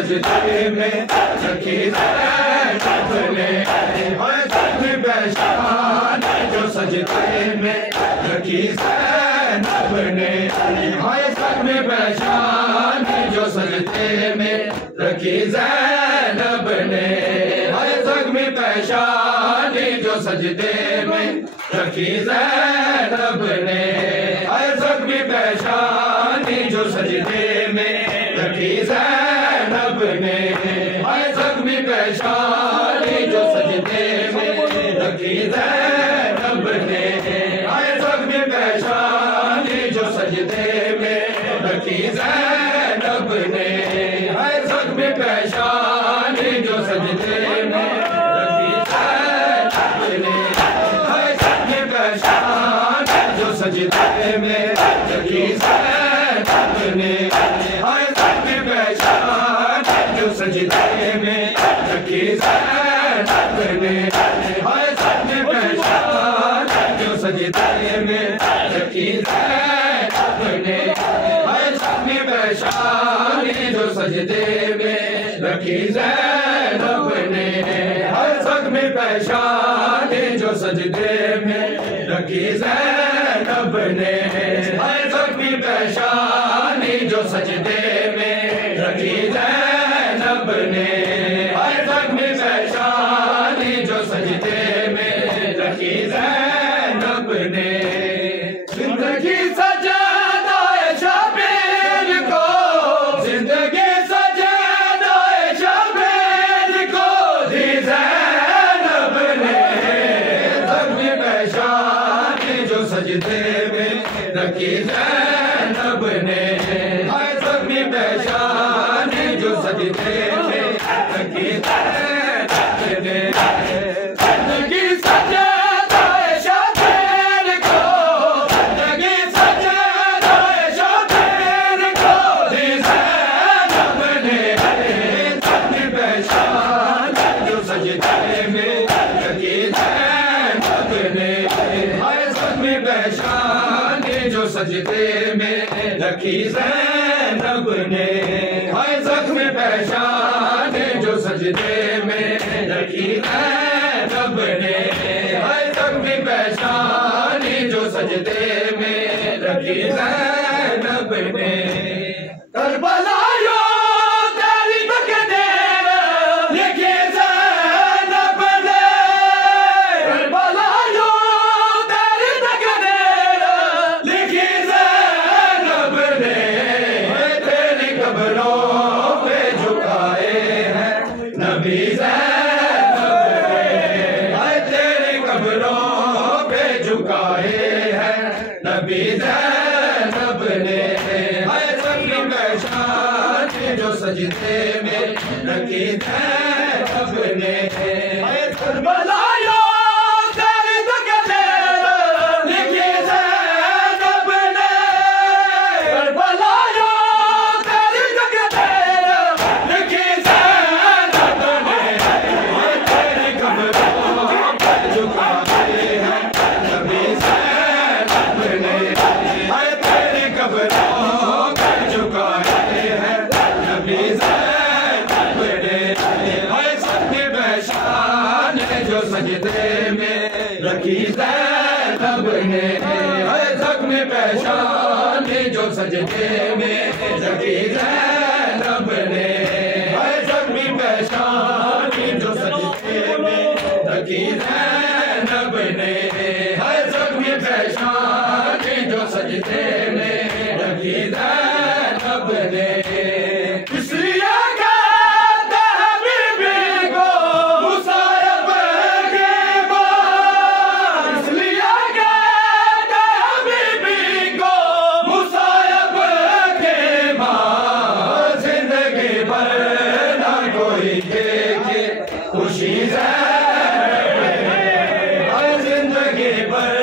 सजदे में रखी पहचान जो सजदे में रखी ज़ैनब ने में पहचान जो सजदे में रखी ज़ैनब ने में पहचान जो सजदे में रखी ज़ैनब ने में पहचान जो सजदे में रखी ज़ैनब ने ज़ख्मी पहचान जो सजदे में रखी ज़ैनब ने ज़ख्मी पहचान जो सजदे में रखी ज़ैनब ने ज़ख्मी पहचान जो सजदे में रखी ज़ैनब ने ज़ख्मी पहचान जो सजदे में रखी ज़ैनब ने सजदे में रखी ज़ैनब ने ज़ख्मी पहचान जो सजदे में रखी ज़ैनब ने ज़ख्मी पहचान जो सजदे में रखी ज़ैनब ने ज़ख्मी पहचान जो सजदे में रखी ज़ैनब ने ज़ख्मी पहचान जो सजदे में रखी ज़ैनब ने ज़ख्मी पहचान जो सजदे में रखी ज़ैनब ने जिंदगी सजाए शबीर को जिंदगी सजाए शबीर को दी ज़ैनब ने ज़ख्मी पहचान जो सजदे में रखी ज़ैनब ने ज़ख्मी पहचान जो सजदे में रखी ज़ैनब ने जिंदगी सजाए शबीर को जिंदगी सजाए शबीर को दी ज़ैनब ने ज़ख्मी पहचान जो सजदे में रखी ज़ैनब ने ज़ख्मी पहचान जो सजदे में रखी ज़ैनब ने ज़ख्मी पहचान जो सजदे में रखी ज़ैनब ने ज़ख्मी पहचान जो सजदे में रखी ज़ैनब ने करबला तेरी तकदीर लिखी ज़ैनब ने करबला तेरी तकदीर लिखी ज़ैनब ने तेरी कब्रों पे झुकाए हैं नबी ज़ैनब ने तेरी कब्रों पे झुकाए हैं नबी ज़ैनब ने ज़ख्मी पहचान जो सजदे में रखी ज़ैनब ने करबला तेरी तकदीर लिखी ज़ैनब ने करबला तेरी तकदीर लिखी ज़ैनब ने तेरी कब्रों पे झुकाए हैं नबी ज़ैनब ने तेरी कब्रों पे झुकाए हैं नबी ज़ैनब ने ज़ख्मी पहचान जो सजदे में रखी ज़ैनब ने ज़ख्मी पहचान जो सजदे में रखी ज़ैनब जैनब ने, इसलिए कहते हैं बीबी को मुसायब की मां, इसलिए कहते हैं बीबी को मुसायब की मां। जिंदगी भर ना कोई देखे खुशी जिंदगी भर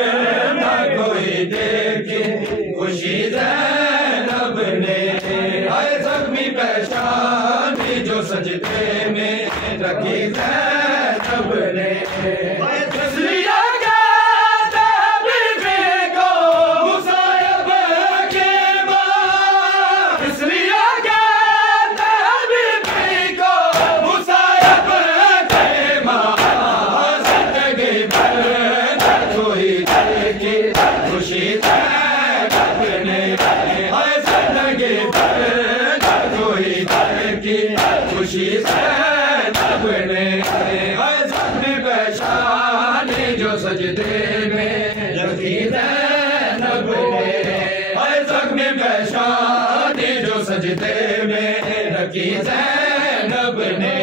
ना कोई देखे खुशी ज़ैनब ने। आए ज़ख्मी पेशानी जो सजदे में रखी ज़ैनब ने, इसलिए कहते हैं बीबी को मुसायब की मां, इसलिए कहते हैं बीबी को मुसायब की मां। जिंदगी भर न कोई देखे खुशी ज़ैनब ने, जिंदगी भर न कोई देखे खुशी ज़ैनब ने। ज़ख्मी पेशानी जो सजदे में रखी ज़ैनब ने, ज़ख्मी पेशानी जो सजदे में रखी ज़ैनब ने,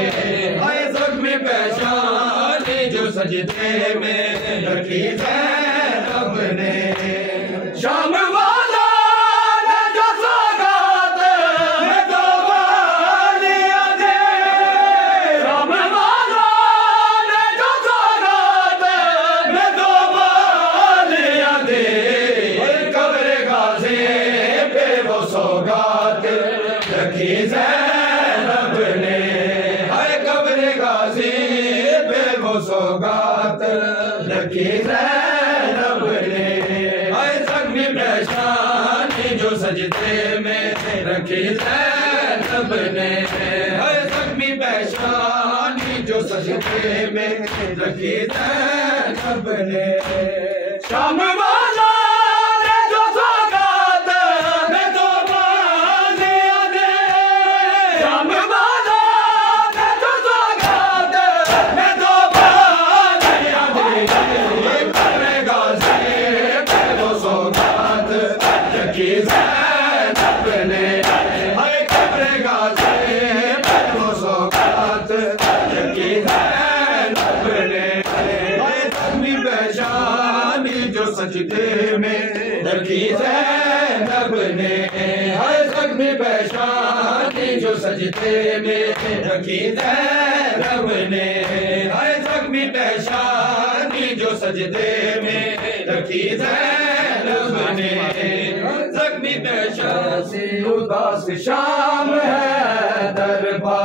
ज़ख्मी पेशानी जो सजदे में रखी ज़ैनब ने। शाम वाला ने जो सौगात में दो वालियां दे, शाम वाला ने जो सौगात में दो वालियां दे, कब्र गाज़ी पे वो सौगात रखी ज़ैनब ने, कब्र गाज़ी पे वो सौगात रखी ज़ैनब ने। ज़ख्मी पेशानी जो सजदे में रखी ज़ैनब ने, ज़ख्मी पेशानी जो सजदे में रखी ज़ैनब ने। शाम वाला ने जो सौगात में दो वालियां दे, शाम वाला ने जो सौगात में दो वालियां दे, कब्र गाज़ी पे वो सौगात रखी ज़ैनब ने, कब्र गाज़ी पे वो सौगात रखी ज़ैनब ने। ज़ख्मी पेशानी जो सजदे में रखी ज़ैनब ने, ज़ख्मी पेशानी जो सजदे में रखी ज़ैनब ने, ज़ख्मी पेशानी जो सजदे में रखी ज़ैनब ने। ज़ख्मी पेशानी उदास शाम है दरबार